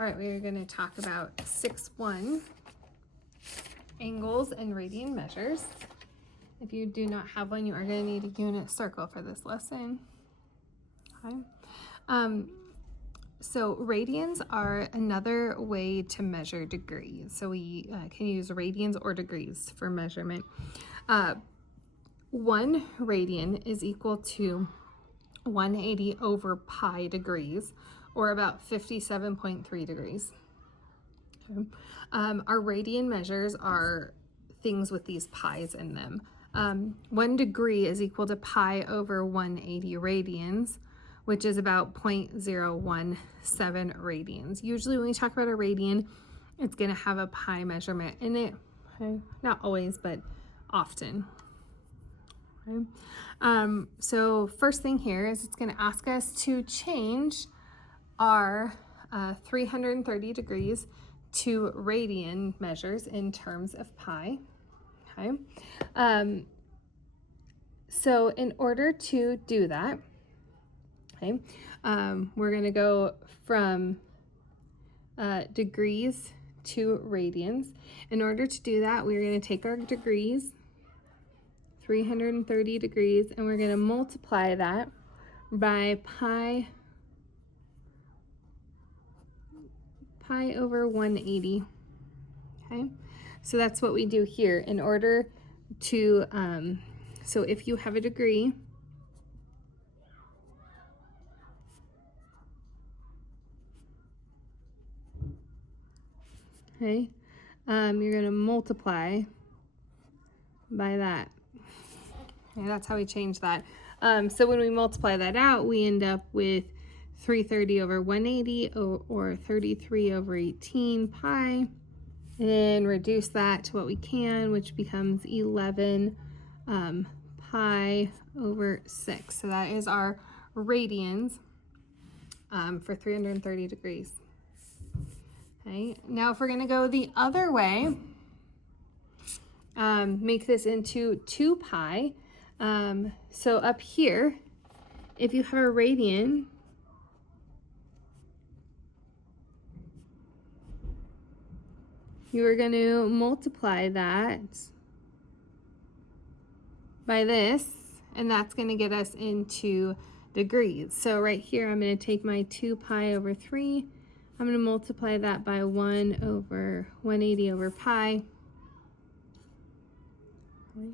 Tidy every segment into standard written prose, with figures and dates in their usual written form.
All right, we're going to talk about 6.1, angles and radian measures. If you do not have one, you are going to need a unit circle for this lesson. Okay. So radians are another way to measure degrees. So we can use radians or degrees for measurement. 1 radian is equal to 180 over pi degrees, or about 57.3 degrees. Okay. Our radian measures are things with these pi's in them. 1 degree is equal to pi over 180 radians, which is about 0.017 radians. Usually when we talk about a radian, it's going to have a pi measurement in it. Okay. Not always, but often. Okay. So first thing here is it's going to ask us to change our 330 degrees to radian measures in terms of pi. Okay. So in order to do that, okay, we're going to go from degrees to radians. In order to do that, we're going to take our degrees, 330 degrees, and we're going to multiply that by pi over 180. Okay, so that's what we do here. In order to, so if you have a degree, okay, you're going to multiply by that. Okay, that's how we change that. So when we multiply that out, we end up with 330 over 180 or 33 over 18 pi, and then reduce that to what we can, which becomes 11 pi over 6. So that is our radians for 330 degrees. Okay, now if we're going to go the other way, make this into 2 pi. So up here, if you have a radian, you are going to multiply that by this, and that's going to get us into degrees. So right here, I'm going to take my 2 pi over 3. I'm going to multiply that by 1 over 180 over pi. Okay.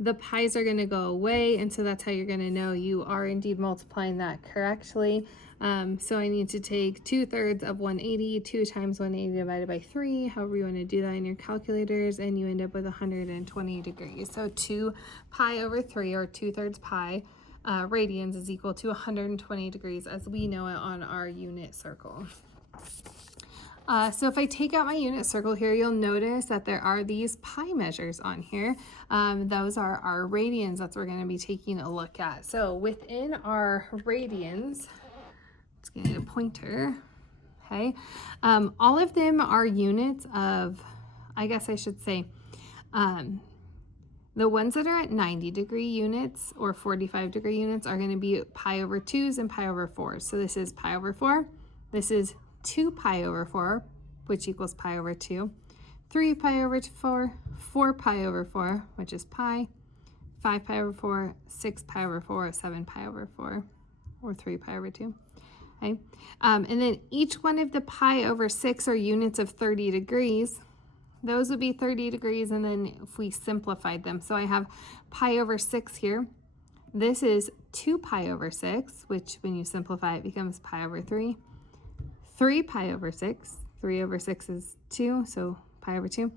The pi's are going to go away, and so that's how you're going to know you are indeed multiplying that correctly. So I need to take 2/3 of 180, 2 times 180 divided by 3, however you want to do that in your calculators, and you end up with 120 degrees. So 2 pi over 3, or 2/3 pi, radians is equal to 120 degrees as we know it on our unit circle. So if I take out my unit circle here, you'll notice that there are these pi measures on here. Those are our radians. That's what we're going to be taking a look at. So within our radians, let's get a pointer. Okay. All of them are units of, I guess I should say, the ones that are at 90-degree units or 45-degree units are going to be pi over 2s and pi over 4s. So this is pi over 4. This is 2 pi over 4, which equals pi over 2, 3 pi over 4, 4 pi over 4, which is pi, 5 pi over 4, 6 pi over 4, 7 pi over 4, or 3 pi over 2. Okay. And then each one of the pi over 6 are units of 30 degrees. Those would be 30 degrees, and then if we simplified them. So I have pi over 6 here. This is 2 pi over 6, which when you simplify it becomes pi over 3. 3 pi over 6. 3 over 6 is 2, so pi over 2.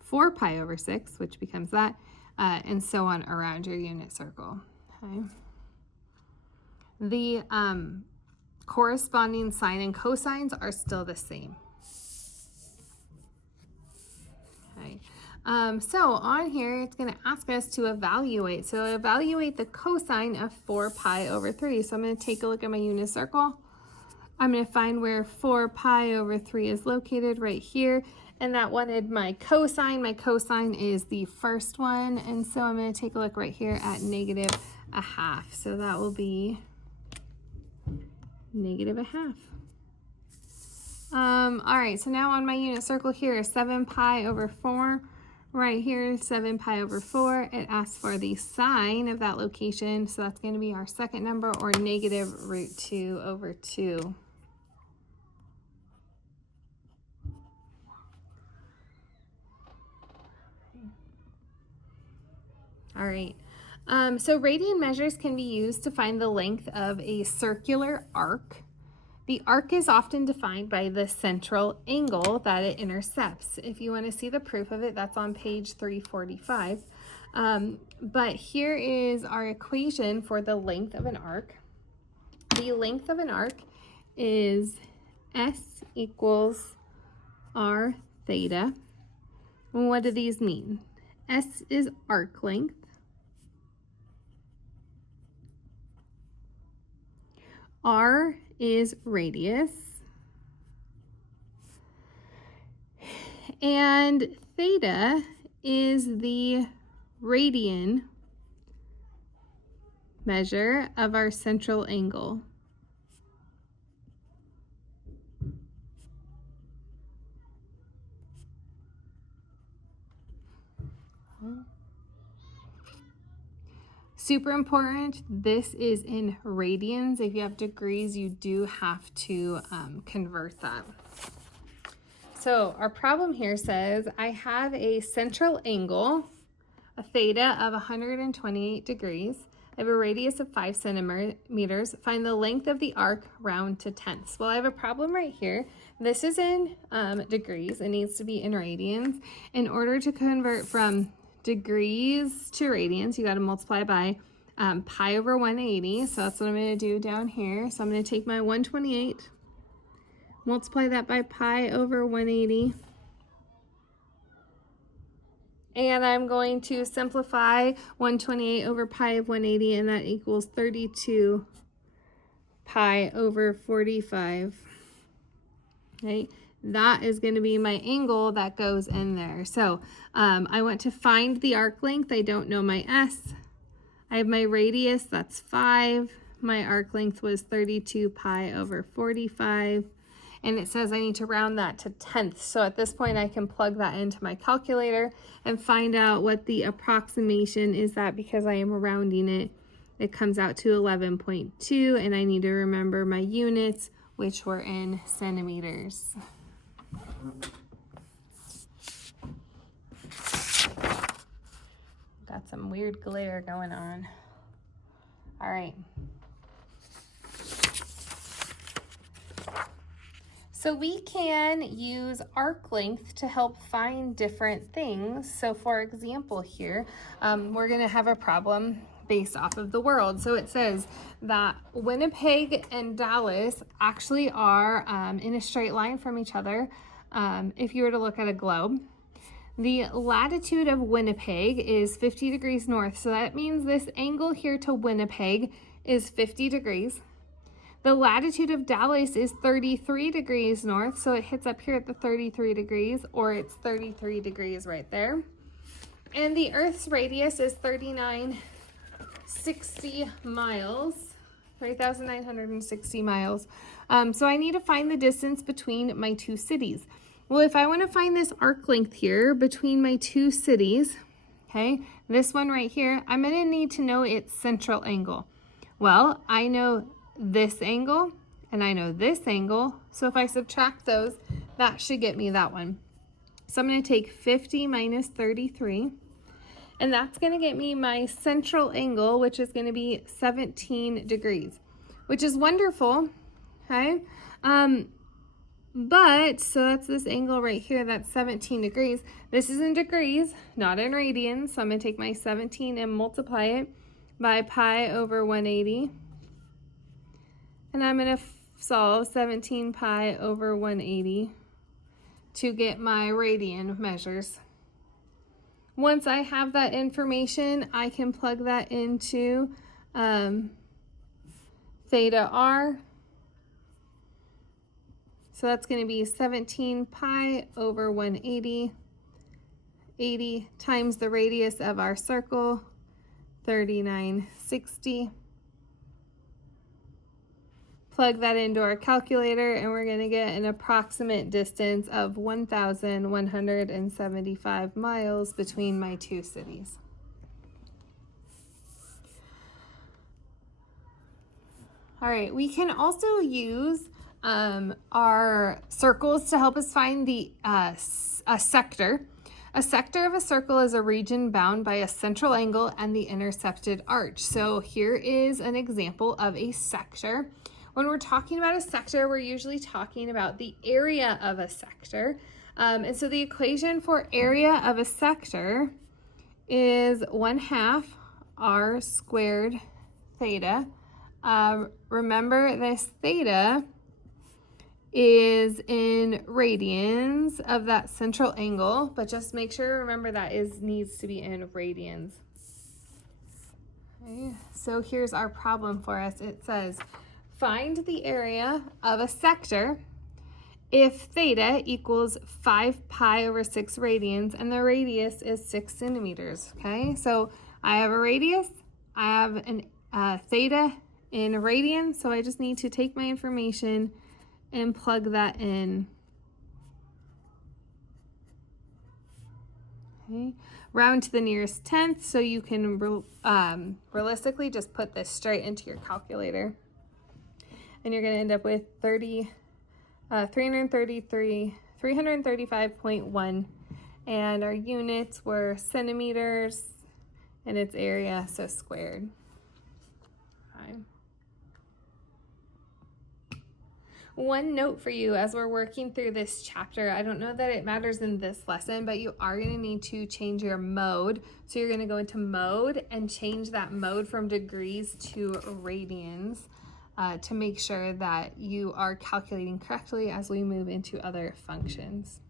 4 pi over 6, which becomes that, and so on around your unit circle. Okay. The corresponding sine and cosines are still the same. Okay. So on here, it's going to ask us to evaluate. So evaluate the cosine of 4 pi over 3. So I'm going to take a look at my unit circle. I'm going to find where 4 pi over 3 is located right here. And that wanted my cosine. My cosine is the first one. And so I'm going to take a look right here at -1/2. So that will be negative a half. All right, so now on my unit circle here is 7 pi over 4. Right here, 7 pi over 4. It asks for the sign of that location, so that's going to be our second number, or negative root 2 over 2. All right, so radian measures can be used to find the length of a circular arc. The arc is often defined by the central angle that it intercepts. If you want to see the proof of it, that's on page 345. But here is our equation for the length of an arc. The length of an arc is S equals R theta. And what do these mean? S is arc length. R is radius. And theta is the radian measure of our central angle. Super important, this is in radians. If you have degrees, you do have to convert that. So our problem here says I have a central angle, a theta of 128 degrees. I have a radius of 5 centimeters. Find the length of the arc round to tenths. Well, I have a problem right here. This is in degrees. It needs to be in radians. In order to convert from degrees to radians, you got to multiply by pi over 180. So that's what I'm going to do down here. So I'm going to take my 128, multiply that by pi over 180. And I'm going to simplify 128 over pi of 180, and that equals 32 pi over 45. Okay, that is going to be my angle that goes in there. So I want to find the arc length. I don't know my S. I have my radius, that's 5. My arc length was 32 pi over 45. And it says I need to round that to tenths. So at this point, I can plug that into my calculator and find out what the approximation is, that because I am rounding it, it comes out to 11.2, and I need to remember my units, which were in centimeters. Got some weird glare going on. All right. So we can use arc length to help find different things. So for example here, we're gonna have a problem based off of the world. So it says that Winnipeg and Dallas actually are in a straight line from each other. If you were to look at a globe, the latitude of Winnipeg is 50 degrees north. So that means this angle here to Winnipeg is 50 degrees. The latitude of Dallas is 33 degrees north, so it hits up here at the 33 degrees, or it's 33 degrees right there. And the Earth's radius is 3,960 miles, 3,960 miles. So I need to find the distance between my two cities. Well, if I want to find this arc length here between my two cities, okay, this one right here, I'm going to need to know its central angle. Well, I know this angle and I know this angle, so if I subtract those, that should get me that one. So I'm going to take 50 minus 33, and that's going to get me my central angle, which is going to be 17 degrees, which is wonderful. Okay, but so that's this angle right here, that's 17 degrees. This is in degrees, not in radians, so I'm going to take my 17 and multiply it by pi over 180. And I'm going to solve 17 pi over 180 to get my radian measures. Once I have that information, I can plug that into theta r. So that's going to be 17 pi over 180, 80 times the radius of our circle, 3960. plug that into our calculator, and we're going to get an approximate distance of 1,175 miles between my two cities. All right, we can also use our circles to help us find a sector. A sector of a circle is a region bound by a central angle and the intercepted arch. So here is an example of a sector. When we're talking about a sector, we're usually talking about the area of a sector. And so the equation for area of a sector is 1/2 r squared theta. Remember, this theta is in radians of that central angle, but just make sure, remember, that needs to be in radians. Okay, so here's our problem for us. It says, find the area of a sector if theta equals 5 pi over 6 radians and the radius is 6 centimeters. Okay, so I have a radius, I have an theta in radians, so I just need to take my information and plug that in. Okay, round to the nearest tenth, so you can realistically just put this straight into your calculator. And you're going to end up with 335.1, and our units were centimeters, and its area, so squared. Okay. One note for you as we're working through this chapter, I don't know that it matters in this lesson, but you are going to need to change your mode. So you're going to go into mode and change that mode from degrees to radians to make sure that you are calculating correctly as we move into other functions.